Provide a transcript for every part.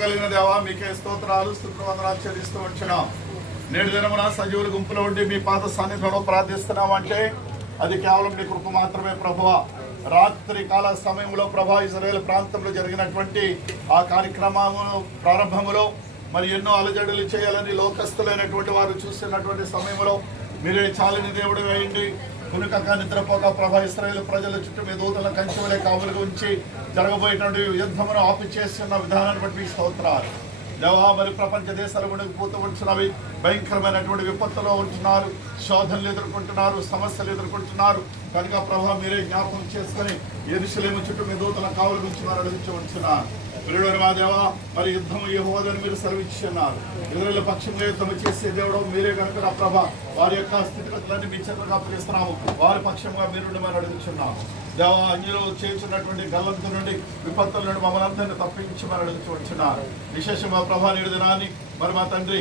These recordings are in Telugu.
కలిగిన దేవా మీకే స్తోత్రాలు స్తోత్రవందనాలు చెల్లిస్తూ ఉంటున్నాం నేడు దినమున సజీవుల గుంపులో ఉండి మీ పాత సన్నిధిలో ప్రార్థిస్తున్నాం అంటే అది కేవలం మీ కృప మాత్రమే ప్రభువ. రాత్రి కాల సమయంలో ప్రభా ఇజ్రాయేల్ ప్రాంతంలో జరిగినటువంటి ఆ కార్యక్రమము ప్రారంభములో మరి ఎన్నో అలజడులు చేయాలని లోకస్తులైనటువంటి వారు చూస్తున్నటువంటి సమయంలో మీరే చాలని దేవుడు వేయండి. కునుకక నిద్రపోక ప్రభా ఇస్రాయేల్ ప్రజల చుట్టూ మీ దూతల వలె కావులుగా ఉంచి జరగబోయేటువంటి యుద్ధమును ఆపు చేస్తున్న విధానాన్ని బట్టి మీ స్తోత్రాలు. దేవా మరి ప్రపంచ దేశాలు మునిగిపోతూ ఉంటున్నవి భయంకరమైనటువంటి విపత్తులో ఉంటున్నారు. శోధనలు ఎదుర్కొంటున్నారు. సమస్యలు ఎదుర్కొంటున్నారు. కనుక ప్రభావ మీరే జ్ఞాపకం చేసుకొని ఎరుసలేము చుట్టూ మీ దూతల కావులు ఉంచున్నారు అడిగించి ఉంటున్నారు. ప్రియుడు మా దేవా మరి యుద్ధం ఈ హోదని మీరు సెలవిచ్చున్నారు ఇతరుల పక్షంగా యుద్ధం చేసే దేవుడు మీరే కనుక నా ప్రభ. వారి యొక్క స్థితిగతులన్నీ మీ చేతులకు అప్పగిస్తున్నాము. వారి పక్షంగా మీరు మనం అడుగుతున్నాము. దేవా అన్యులు చేస్తున్నటువంటి గల్లంతు నుండి విపత్తుల నుండి మమ్మల్ని అందరినీ తప్పించమని అడుగుతున్నారు విశేషంగా ప్రభా నేడు దినాన్ని మరి మా తండ్రి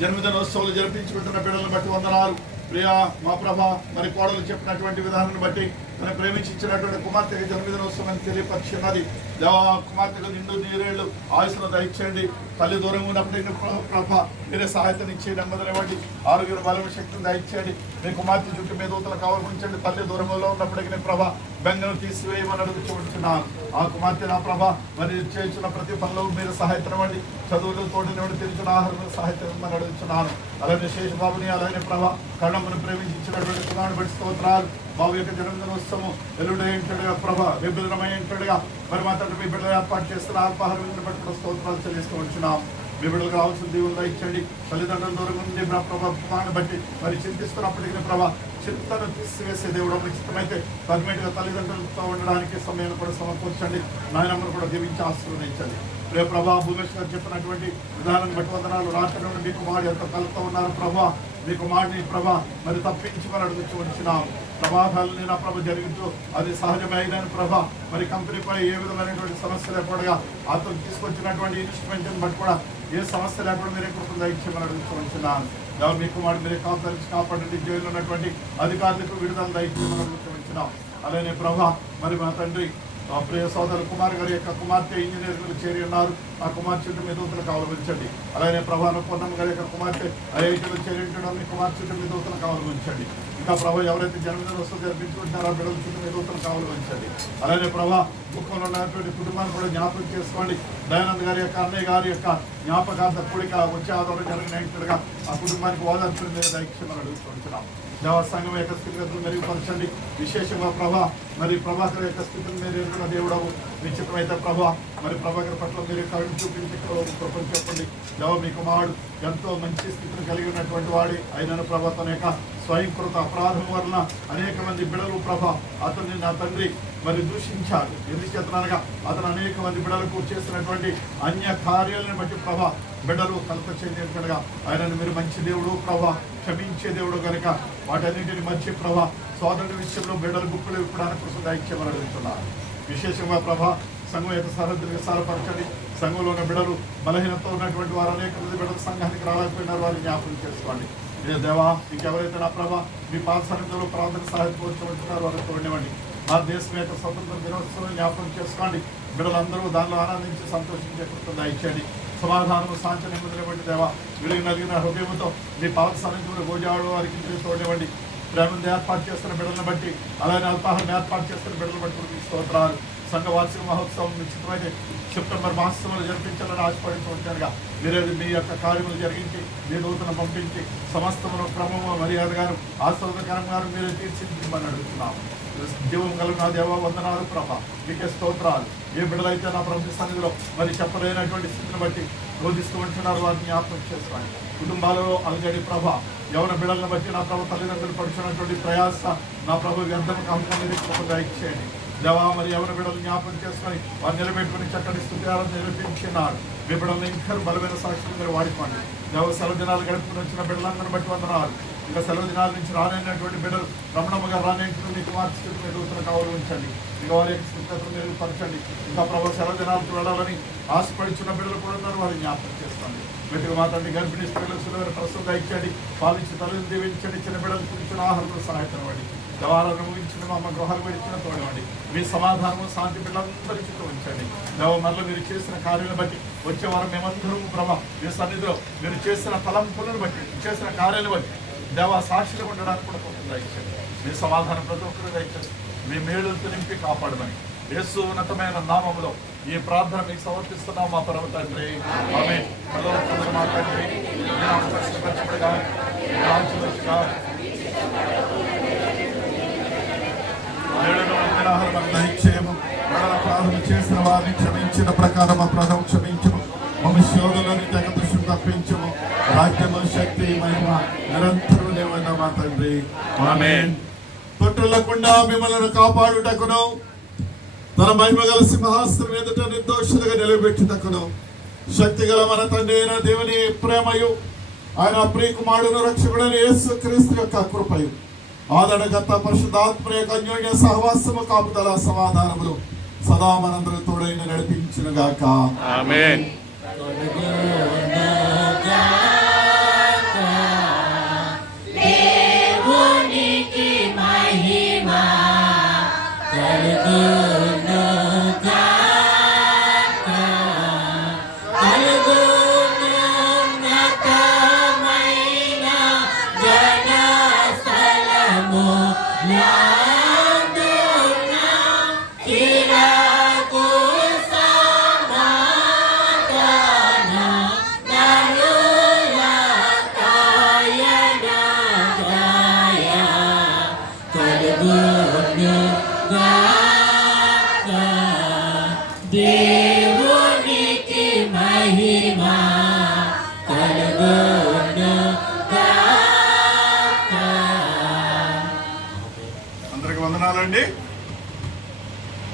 జన్మదినోత్సవాలు జరిపించుకుంటున్న బిడ్డలను బట్టి వందనాలు. ప్రియా మా ప్రభ మరి కోడలు చెప్పినటువంటి విధానాన్ని బట్టి తన ప్రేమించి ఇచ్చినటువంటి కుమార్తెకి జన్మదినోత్సవం తెలియపరిచినది. దేవా కుమార్తెకు నిండు నీరేళ్ళు ఆయుష్ను దయచేయండి తల్లి దూరం ఉన్నప్పటికీ ప్రభ మీరే సహాయతనిచ్చి నెమ్మదినివ్వండి ఆరోగ్య బలం శక్తిని దయచేయండి. మీ కుమార్తె చుట్టూ మీద దూతలు కావాలి ఉంచండి తల్లి దూరంలో ఉన్నప్పటికీ ప్రభ బెంగను తీసివేయమని అడుగుచుంటున్నాను. ఆ కుమార్తె నా ప్రభ మరి చేస్తున్న ప్రతి పనిలో మీరు సహాయతనివ్వండి చదువులు తోటినివ్వండి తెలిసిన ఆహారం సహాయతమని అడుగుతున్నాను అలాగే శేషబాబుని అలాగే ప్రభ కళ్ళమ్మను ప్రేమించి ఇచ్చినటువంటి కుమారుని బట్టి స్తోత్రాలు. బాబు యొక్క జన్మదినోత్సవం ఎల్లుండి ఏంటడుగా ప్రభ విభజనమైంటడుగా మరి మా తండ్రి మీ బిడ్డలు ఏర్పాటు చేస్తున్న ఆత్మహారం బట్టి స్తోత్రాలు చెల్లిస్తూ ఉంటున్నాం. మీ బిడ్డలకు కావాల్సిన దీవులు ఇచ్చండి. తల్లిదండ్రుల దూరంగా నుండి ప్రభావాన్ని బట్టి మరి చింతిస్తున్నప్పటికీ ప్రభా చింతను తీసివేసే దేవుడు అప్పుడు చిత్తమైతే పర్మనెంట్గా తల్లిదండ్రులతో ఉండడానికి సమయాన్ని కూడా సమకూర్చండి. నాయనమ్మను కూడా దీవించి ఆశీర్వదించండి. రేపు ప్రభా భూమేష్ గారు చెప్పినటువంటి విధానాన్ని బట్టి వందనాలు. రాత్రి నుండి మీ కుమారుడు ఎంత కలుపుతూ ఉన్నారు ప్రభా. మీ కుమారుడిని ప్రభా మరి తప్పించుకొని అడుగుతూ వచ్చినాం. ప్రమాదాలని నా ప్రభ జరుగుతూ అది సహజమైన ప్రభ మరి కంపెనీపై ఏ విధమైనటువంటి సమస్య లేకుండా అతను తీసుకొచ్చినటువంటి ఇన్స్ట్రుమెంట్ని బట్టి కూడా ఏ సమస్య లేకుండా మీరే కుటుంబ దయచేయమని అడుగుతున్నాను ఎవరు మీ కుమారుడు మీరే కాపాడించి కాపాడండి. జైల్లో ఉన్నటువంటి అధికారులకు విడుదల దయచేయమని అడుగుతున్నాం అలానే ప్రభా మరి మా తండ్రి మా ప్రియ సోదరు కుమార్ గారి యొక్క కుమార్తె ఇంజనీర్లు చేరి ఉన్నారు. ఆ కుమార్ మీ దూతలకు అవలంబించండి అలాగే ప్రభాన పూర్ణమ్మ గారి యొక్క కుమార్తె ఐఐటీలో చేరించడం మీ కుమార్ మీ దూతలకు అవలంబించండి ఇంకా ప్రభా ఎవరైతే జన్మదిన వస్తువు జరిపించుకుంటున్నారో ఆ బిడ్డల చుట్టూ మీ దూతలకు అవలంబించండి అలాగే ప్రభా దుఃఖంలో ఉన్నటువంటి కుటుంబాన్ని కూడా జ్ఞాపకం చేసుకోండి. దయానంద్ గారి యొక్క అన్నయ్య గారి యొక్క జ్ఞాపకార్థ కూడిక వచ్చే ఆధారం జరిగినట్టుగా ఆ కుటుంబానికి ఓదార్పుని మీద దైక్ష్యమని అడుగుతున్నాం దేవస్థానం సంఘం యొక్క స్థితిగతులు మెరుగుపరచండి. విశేషంగా ప్రభా మరి ప్రభాకర్ యొక్క స్థితిని మీరు ఎదుగున్న దేవుడవు. విచిత్రమైతే ప్రభా మరి ప్రభాకర్ పట్ల మీరు కరుణ చూపించి కృపను చెప్పండి. దేవ మీ కుమారుడు ఎంతో మంచి స్థితిని కలిగి ఉన్నటువంటి వాడి. అయినను ప్రభా తన యొక్క స్వయంకృత అపరాధం వలన అనేక మంది బిడలు ప్రభ అతన్ని నా తండ్రి మరి దూషించాడు ఎందుచేతనగా అతను అనేక మంది బిడలకు చేసినటువంటి అన్య కార్యాలను బట్టి ప్రభ బిడ్డలు కలత చెందినట్టుగా ఆయనను మీరు మంచి దేవుడు ప్రభా క్షమించే దేవుడు కనుక వాటన్నింటిని మంచి ప్రభా సోదరుడి విషయంలో బిడ్డలు గుప్పులు ఇప్పడానికి కోసం దాయిచ్చేమని అడుగుతున్నారు విశేషంగా ప్రభా సంఘం యొక్క సరహద్దులు విస్తారపరచండి సంఘంలో ఉన్న బిడ్డలు బలహీనతో ఉన్నటువంటి వారు అనేక మంది బిడ్డలు సంఘానికి రాలేకపోయినారు వారిని జ్ఞాపకం చేసుకోండి. ఇదే దేవా ఇంకెవరైతే నా ప్రభా మీ పాత సన్నిధిలో ప్రార్థన సహాయం వారికి వారితో ఉండేవండి భారతదేశం యొక్క స్వతంత్ర దినోత్సవం జ్ఞాపకం చేసుకోండి. బిడ్డలందరూ దానిలో ఆనందించి సంతోషించే కృతం దయచేయండి. సమాధానము సాంచ నెమ్మదినివ్వండి దేవా విలుగు నలిగిన హృదయంతో మీ పాత సన్నిధిలో గోజాడు వారికి తోడివ్వండి ప్రేమను ఏర్పాటు చేస్తున్న బిడ్డలను బట్టి అలాగే అల్పాహారం ఏర్పాటు చేస్తున్న బిడ్డలను బట్టి మీకు స్తోత్రాలు. సంఘ వార్షిక మహోత్సవం నిశ్చితమైతే సెప్టెంబర్ మాసంలో జరిపించాలని ఆశపడుతూ ఉంటారుగా. మీరే మీ యొక్క కార్యములు జరిగించి మీ నూతన పంపించి సమస్తమును క్రమము మర్యాదగాను గారు మీరు తీర్చిదిద్దమని అడుగుతున్నాము. జీవం కలిగిన నా దేవ వందనాలు ప్రభ. మీకే స్తోత్రాలు. ఏ బిడ్డలైతే నా ప్రభుత్వ సన్నిధిలో మరి చెప్పలేనటువంటి స్థితిని బట్టి రోధిస్తూ ఉంటున్నారు వారిని జ్ఞాపకం చేసుకోండి. కుటుంబాలలో అలగడి ప్రభ యవన బిడలను బట్టి నా ప్రభు తల్లిదండ్రులు పడుచున్నటువంటి ప్రయాస నా ప్రభు వ్యర్థం కాకుండా ఇచ్చేయండి దేవా మరి ఎవరి బిడలు జ్ఞాపకం చేసుకొని వారు నిలబెట్టుకుని చక్కటి స్థుతియాలను నిరూపించినారు మీ బిడ్డలను ఇంకా బలమైన సాక్షులు మీరు వాడుకోండి. దేవ సెలవు దినాలు గడుపుకుని వచ్చిన బిడ్డలందరిని బట్టి వందనాలు. ఇంకా సెలవు దినాల నుంచి రానైనటువంటి బిడ్డలు రమణమ్మ గారు రానైనటువంటి కుమార్తె స్థితి మీద కావాలి ఉంచండి ఇంకా వారి యొక్క స్థితిగతులు మెరుగుపరచండి. ఇంకా ప్రభు సెలవు దినాలకు వెళ్ళాలని ఆశపడుచున్న బిడ్డలు కూడా ఉన్నారు. వారిని జ్ఞాపకం చేస్తాను. వీటికి మాట్లాడి గర్భిణీ స్త్రీలకు సులువైన ప్రస్తుతం ఇచ్చండి పాలించి తల్లిని దీవించండి. చిన్న బిడ్డలు కూర్చున్న ఆహారంలో సహాయపడవండి దేవాలను ముగించిన మా గృహాలు విడిచిన తోడవండి మీ సమాధానము శాంతి పిల్లలందరి చుట్టూ ఉంచండి. దేవ మరల మీరు చేసిన కార్యాలను బట్టి వచ్చే వారం మేమందరం ప్రభా మీ సన్నిధిలో మీరు చేసిన తలంపులను బట్టి చేసిన కార్యాలను బట్టి దేవ సాక్షులు ఉండడానికి కూడా కొంత దయచేయండి. మీ సమాధానం ప్రతి ఒక్కరు దయచేసి మీ మేలులతో నింపి కాపాడమని యేసు ఉన్నతమైన నామంలో ఈ ప్రార్థన మీకు సమర్పిస్తున్నాం. మా పరమ తండ్రి ఆమె మా తండ్రి మీ నామం దయచేయము. మరణ ప్రార్థన చేసిన వారిని క్షమించిన ప్రకారం మా ప్రభు క్షమించము. మమ్మల్ని శోధులని తెగ దృష్టి తప్పించము. రాజ్యము శక్తి మహిమ నిరంతరం మా తండ్రి. తొట్టులకుండా మిమ్మల్ని కాపాడుటకును తన మహిమ గల సింహాసనం ఎదుట నిర్దోషులుగా నిలబెట్టుటకును. శక్తి గల మన తండ్రి అయిన దేవుని ప్రేమయు ఆయన ప్రియకుమారుడు రక్షకుడైన యేసు క్రీస్తు యొక్క కృపయు ఆదరణగత పరిశుద్ధాత్మ యొక్క అన్యోన్య సహవాసము కాపుదల సమాధానములు సదా మనందరూ తోడైన నడిపించిన గాక దేవునికి మహిమ కలుగును గాక. అందరికి వందనాలండి.